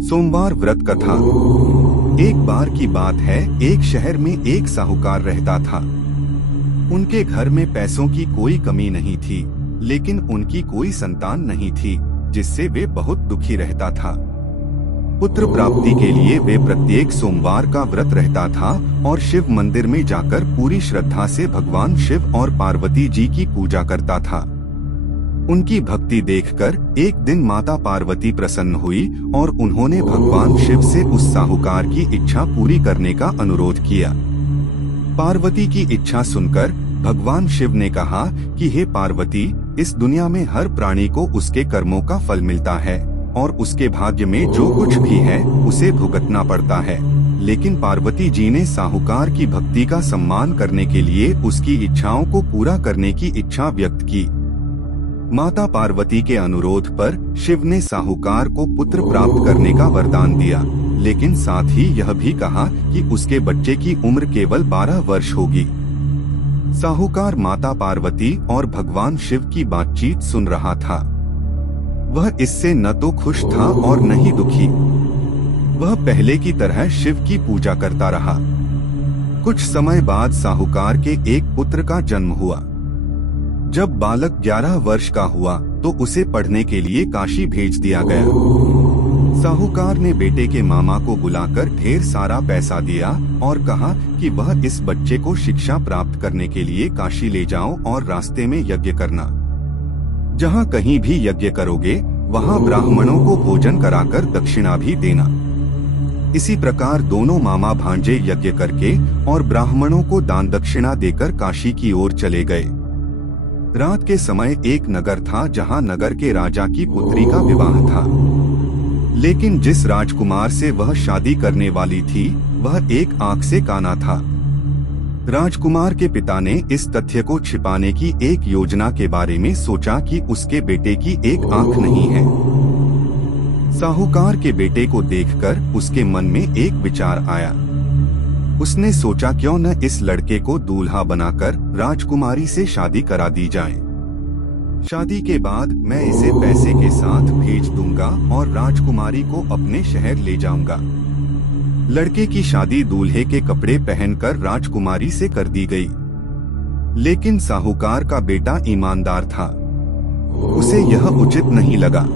सोमवार व्रत कथा। एक बार की बात है, एक शहर में एक साहूकार रहता था। उनके घर में पैसों की कोई कमी नहीं थी, लेकिन उनकी कोई संतान नहीं थी, जिससे वे बहुत दुखी रहता था। पुत्र प्राप्ति के लिए वे प्रत्येक सोमवार का व्रत रहता था और शिव मंदिर में जाकर पूरी श्रद्धा से भगवान शिव और पार्वती जी की पूजा करता था। उनकी भक्ति देखकर एक दिन माता पार्वती प्रसन्न हुई और उन्होंने भगवान शिव से उस साहूकार की इच्छा पूरी करने का अनुरोध किया। पार्वती की इच्छा सुनकर भगवान शिव ने कहा कि हे पार्वती, इस दुनिया में हर प्राणी को उसके कर्मों का फल मिलता है और उसके भाग्य में जो कुछ भी है उसे भुगतना पड़ता है। लेकिन पार्वती जी ने साहूकार की भक्ति का सम्मान करने के लिए उसकी इच्छाओं को पूरा करने की इच्छा व्यक्त की। माता पार्वती के अनुरोध पर शिव ने साहूकार को पुत्र प्राप्त करने का वरदान दिया, लेकिन साथ ही यह भी कहा कि उसके बच्चे की उम्र केवल 12 वर्ष होगी। साहूकार माता पार्वती और भगवान शिव की बातचीत सुन रहा था। वह इससे न तो खुश था और न ही दुखी। वह पहले की तरह शिव की पूजा करता रहा। कुछ समय बाद साहूकार के एक पुत्र का जन्म हुआ। जब बालक 11 वर्ष का हुआ तो उसे पढ़ने के लिए काशी भेज दिया गया। साहूकार ने बेटे के मामा को बुलाकर ढेर सारा पैसा दिया और कहा कि वह इस बच्चे को शिक्षा प्राप्त करने के लिए काशी ले जाओ और रास्ते में यज्ञ करना। जहाँ कहीं भी यज्ञ करोगे वहाँ ब्राह्मणों को भोजन कराकर दक्षिणा भी देना। इसी प्रकार दोनों मामा भांजे यज्ञ करके और ब्राह्मणों को दान दक्षिणा देकर काशी की ओर चले गए। रात के समय एक नगर था जहां नगर के राजा की पुत्री का विवाह था, लेकिन जिस राजकुमार से वह शादी करने वाली थी वह एक आंख से काना था। राजकुमार के पिता ने इस तथ्य को छिपाने की एक योजना के बारे में सोचा कि उसके बेटे की एक आंख नहीं है। साहूकार के बेटे को देखकर उसके मन में एक विचार आया। उसने सोचा क्यों न इस लड़के को दूल्हा बनाकर राजकुमारी से शादी करा दी जाए। शादी के बाद मैं इसे पैसे के साथ भेज दूंगा और राजकुमारी को अपने शहर ले जाऊंगा। लड़के की शादी दूल्हे के कपड़े पहनकर राजकुमारी से कर दी गई, लेकिन साहूकार का बेटा ईमानदार था। उसे यह उचित नहीं लगा।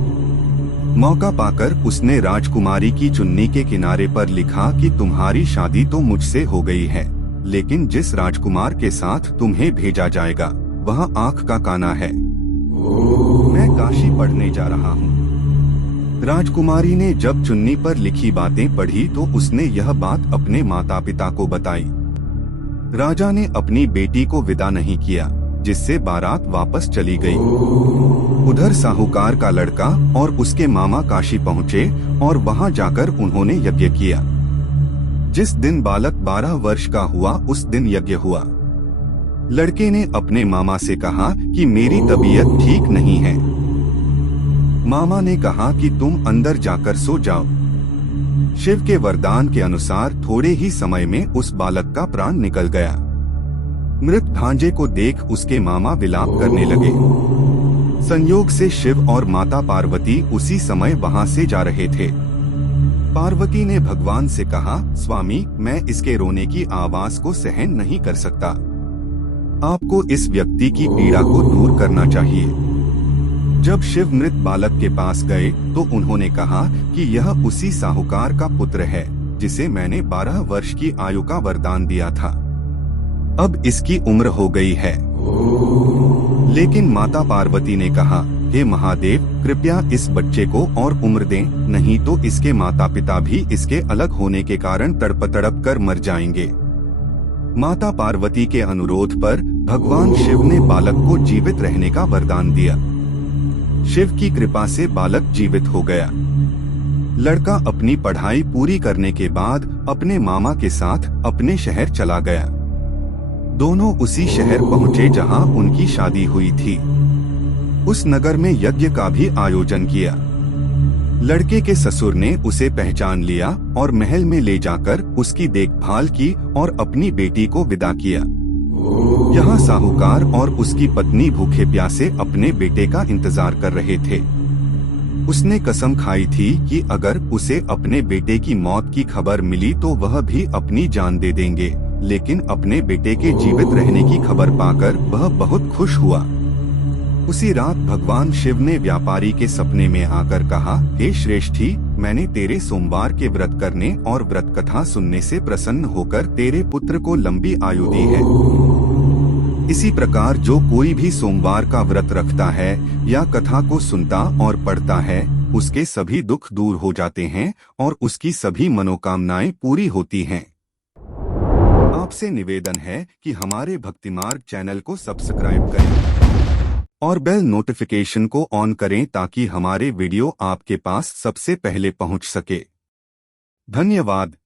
मौका पाकर उसने राजकुमारी की चुन्नी के किनारे पर लिखा कि तुम्हारी शादी तो मुझसे हो गई है, लेकिन जिस राजकुमार के साथ तुम्हें भेजा जाएगा वह आंख का काना है। मैं काशी पढ़ने जा रहा हूँ। राजकुमारी ने जब चुन्नी पर लिखी बातें पढ़ी तो उसने यह बात अपने माता पिता को बताई। राजा ने अपनी बेटी को विदा नहीं किया, जिससे बारात वापस चली गई। उधर साहूकार का लड़का और उसके मामा काशी पहुँचे और वहां जाकर उन्होंने यज्ञ किया। जिस दिन बालक 12 वर्ष का हुआ उस दिन यज्ञ हुआ। लड़के ने अपने मामा से कहा कि मेरी तबीयत ठीक नहीं है। मामा ने कहा कि तुम अंदर जाकर सो जाओ। शिव के वरदान के अनुसार थोड़े ही समय में उस बालक का प्राण निकल गया। मृत भांजे को देख उसके मामा विलाप करने लगे। संयोग से शिव और माता पार्वती उसी समय वहां से जा रहे थे। पार्वती ने भगवान से कहा, स्वामी, मैं इसके रोने की आवाज को सहन नहीं कर सकता। आपको इस व्यक्ति की पीड़ा को दूर करना चाहिए। जब शिव मृत बालक के पास गए तो उन्होंने कहा कि यह उसी साहूकार का पुत्र है जिसे मैंने 12 वर्ष की आयु का वरदान दिया था। अब इसकी उम्र हो गई है। लेकिन माता पार्वती ने कहा, हे महादेव, कृपया इस बच्चे को और उम्र दें, नहीं तो इसके माता पिता भी इसके अलग होने के कारण तड़प तड़प कर मर जाएंगे। माता पार्वती के अनुरोध पर भगवान शिव ने बालक को जीवित रहने का वरदान दिया। शिव की कृपा से बालक जीवित हो गया। लड़का अपनी पढ़ाई पूरी करने के बाद अपने मामा के साथ अपने शहर चला गया। दोनों उसी शहर पहुँचे जहां उनकी शादी हुई थी। उस नगर में यज्ञ का भी आयोजन किया। लड़के के ससुर ने उसे पहचान लिया और महल में ले जाकर उसकी देखभाल की और अपनी बेटी को विदा किया। यहाँ साहूकार और उसकी पत्नी भूखे प्यासे अपने बेटे का इंतजार कर रहे थे। उसने कसम खाई थी कि अगर उसे अपने बेटे की मौत की खबर मिली तो वह भी अपनी जान दे देंगे, लेकिन अपने बेटे के जीवित रहने की खबर पाकर वह बहुत खुश हुआ। उसी रात भगवान शिव ने व्यापारी के सपने में आकर कहा, हे श्रेष्ठी, मैंने तेरे सोमवार के व्रत करने और व्रत कथा सुनने से प्रसन्न होकर तेरे पुत्र को लंबी आयु दी है। इसी प्रकार जो कोई भी सोमवार का व्रत रखता है या कथा को सुनता और पढ़ता है, उसके सभी दुख दूर हो जाते हैं और उसकी सभी मनोकामनाएं पूरी होती हैं। आपसे निवेदन है कि हमारे भक्तिमार्ग चैनल को सब्सक्राइब करें और बेल नोटिफिकेशन को ऑन करें ताकि हमारे वीडियो आपके पास सबसे पहले पहुंच सके। धन्यवाद।